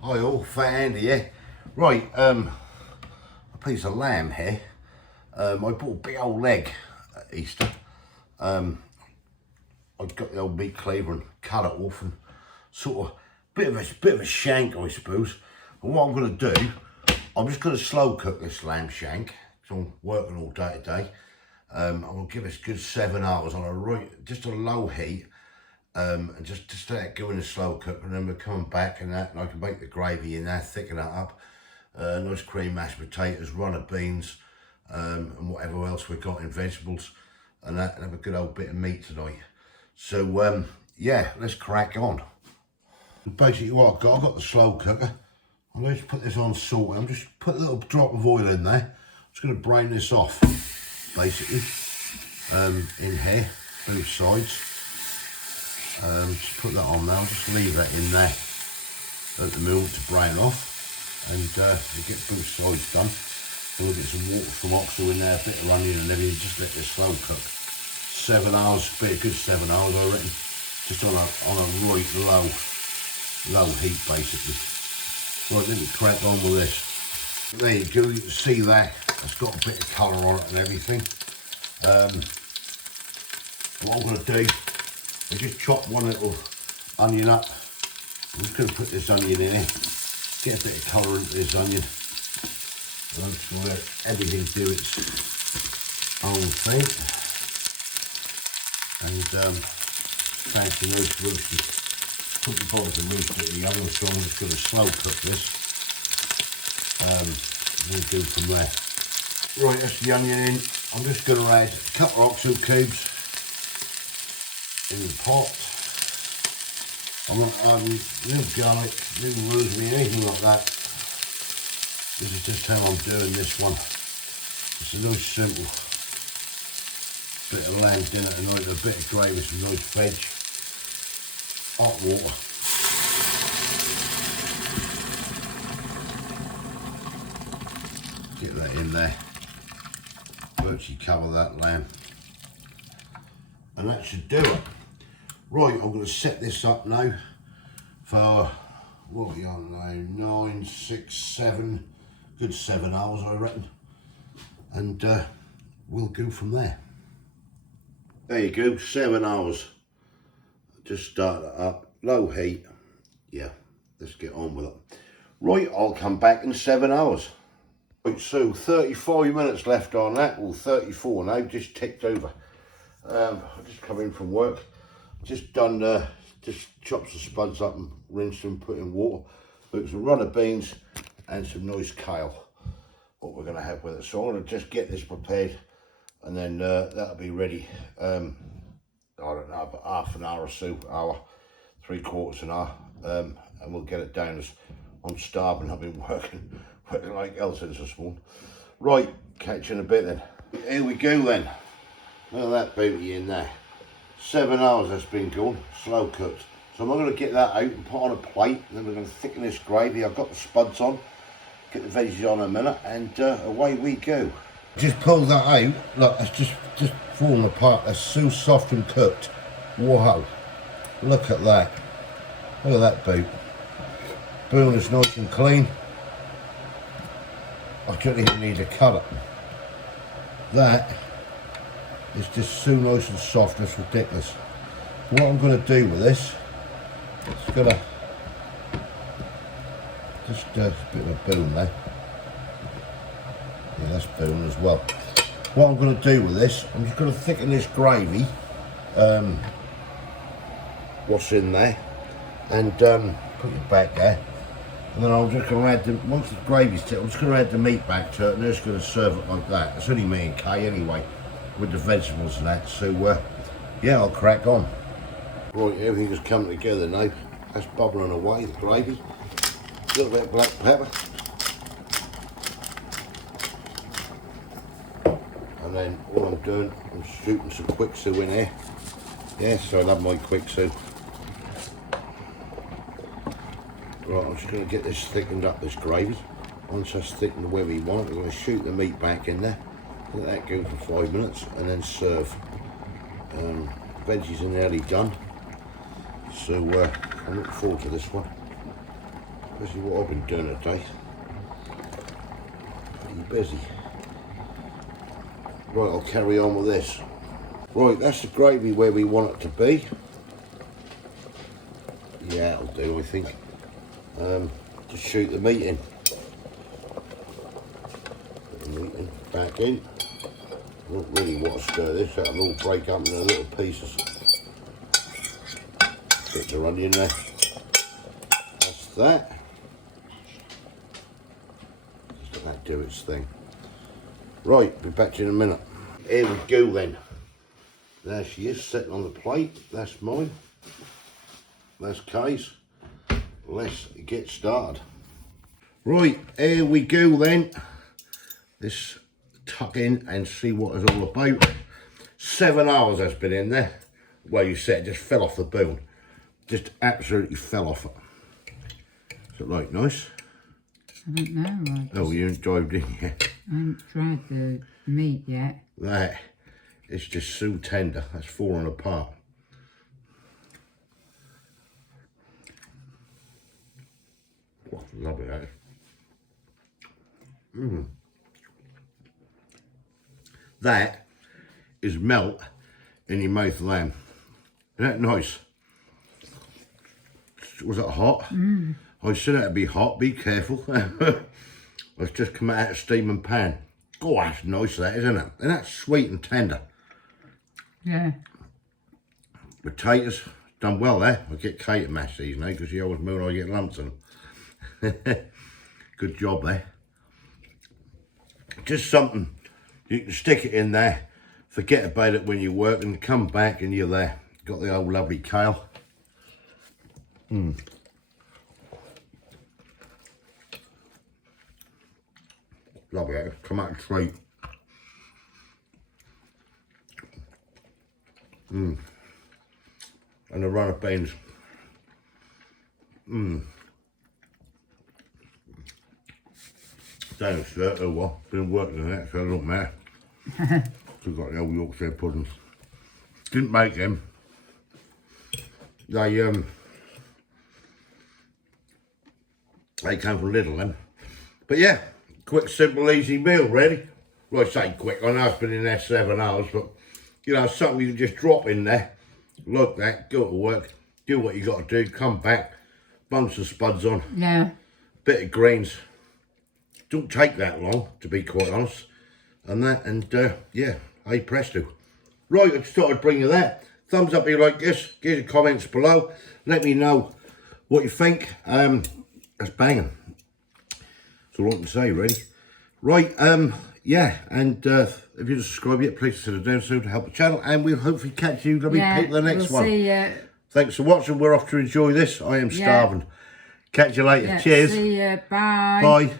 Hi all, Fat Andy here. Right, a piece of lamb here. I bought a big old leg at Easter. I got the old meat cleaver and cut it off and sort of bit of a shank, I suppose. And what I'm going to do, I'm just going to slow cook this lamb shank. So I'm working all day today. I'm going to give it a good 7 hours on just a low heat. And just to start going a slow cook, and then we're coming back and that, and I can make the gravy in there, thicken that up, nice cream mashed potatoes, runner beans, and whatever else we've got in vegetables, and that, and have a good old bit of meat tonight. So yeah, let's crack on. Basically what I've got the slow cooker. I'm going to put this on salt. I'm just put a little drop of oil in there. I'm just going to brain this off, basically, in here, both sides. Just put that on now, just leave that in there at the moment to brain off, and we'll get both sides done. We'll get some water from oxo in there, a bit of onion and everything, just let this slow cook. 7 hours, be a good 7 hours I reckon, just on a right low heat basically. Right, let me crack on with this. There you go, you can see that, it's got a bit of colour on it and everything. What I'm going to do, I just chop one little onion up. I'm just going to put this onion in here, get a bit of colour into this onion, and I'm just going to let everything do its own thing. And fancy nice roasted. Couldn't bother to roast it in the oven, so I'm just going to slow cook this. We'll do from there. Right, that's the onion in. I'm just going to add a couple of oxo cubes in the pot. I'm not adding no garlic, no rosemary, anything like that. This is just how I'm doing this one. It's a nice simple bit of lamb dinner tonight, a bit of gravy, some nice veg, hot water. Get that in there, virtually cover that lamb, and that should do it. Right, I'm going to set this up now for, what are we on now, 9, 6, 7, good 7 hours I reckon, and we'll go from there. There you go, 7 hours, just start it up, low heat, yeah, let's get on with it. Right, I'll come back in 7 hours. Right, so 35 minutes left on that, well 34 now, just ticked over. I just come in from work. Just done, just chopped the spuds up and rinsed them, put in water. Put some runner beans and some nice kale, what we're going to have with it. So I'm going to just get this prepared, and then that'll be ready, I don't know, about half an hour or so, hour, 3/4 an hour, and we'll get it down. As I'm starving, I've been working like hell since this morning. Right, catch you in a bit then. Here we go then. Look at that beauty in there. 7 hours that's been going, slow cooked. So I'm going to get that out and put on a plate, and then we're going to thicken this gravy. I've got the spuds on, get the veggies on in a minute, and away we go. Just pull that out, look, it's just falling apart. It's so soft and cooked. Wow, look at that. Look at that boot. Bone is nice and clean. I don't even need to cut it. That it's just so nice and soft, it's ridiculous. What I'm going to do with this, it's going to just a bit of a bone there. Yeah, that's bone as well. What I'm going to do with this, I'm just going to thicken this gravy, what's in there, and put it back there. And then I'm just going to add once the gravy's thick, I'm just going to add the meat back to it, and I'm just going to serve it like that. It's only me and Kay anyway, with the vegetables and that, so yeah, I'll crack on. Right, everything has come together now. That's bubbling away, the gravy. A little bit of black pepper. And then all I'm doing, I'm shooting some quick sous in here. Yeah, so I love my quick sous. Right, I'm just going to get this thickened up, this gravy. Once that's thickened where we want it, we're going to shoot the meat back in there. Let that go for 5 minutes and then serve. Veggies are nearly done, so I'm looking forward to this one. Especially what I've been doing today. Pretty busy. Right, I'll carry on with this. Right, that's the gravy where we want it to be. Yeah, it'll do, I think. Just shoot the meat in. Put the meat in, back in. I don't really want to stir this, that'll all break up into little pieces. Bit of onion there. That's that. Just let that do its thing. Right, be back to you in a minute. Here we go then. There she is, sitting on the plate. That's mine. That's Kay's. Let's get started. Right, here we go then. Let's tuck in and see what it's all about. 7 hours has been in there. Well, you said it just fell off the bone. Just absolutely fell off it. Is it like nice? I don't know. Oh, you haven't dived in yet? I haven't tried the meat yet. That is just so tender. That's falling apart. Oh, lovely that is. That is melt in your mouth lamb. Isn't that nice? Was it hot? I said it'd be hot, be careful. It's just come out of steaming pan. Oh, that's nice that, isn't it? And that's sweet and tender. Yeah. Potatoes, done well there. I get Kate to mash these now because she always moves, I get lumps in them. Good job there. Just something, you can stick it in there, forget about it when you work and come back and you're there. Got the old lovely kale. Lovely, that tomato sweet. And a run of beans. Down shirt, oh well, been working on that, so it don't matter. Still got the old Yorkshire puddings. Didn't make them. They come from Little them. But yeah, quick, simple, easy meal, really. Well, I say quick, I know it's been in there 7 hours, but you know, something you can just drop in there, like that, go to work, do what you got to do, come back, bung some spuds on, Yeah. bit of greens. Don't take that long, to be quite honest, and that, and yeah, hey presto. Right, I just thought I'd bring you that. Thumbs up if you like this, give your comments below, let me know what you think. That's banging. That's all I can say, really. Right, yeah, and if you don't subscribe yet, please consider doing so to help the channel, and we'll hopefully catch you lovely people the next one. See ya. Thanks for watching. We're off to enjoy this. I am starving. Catch you later. Cheers. See ya. Bye. Bye.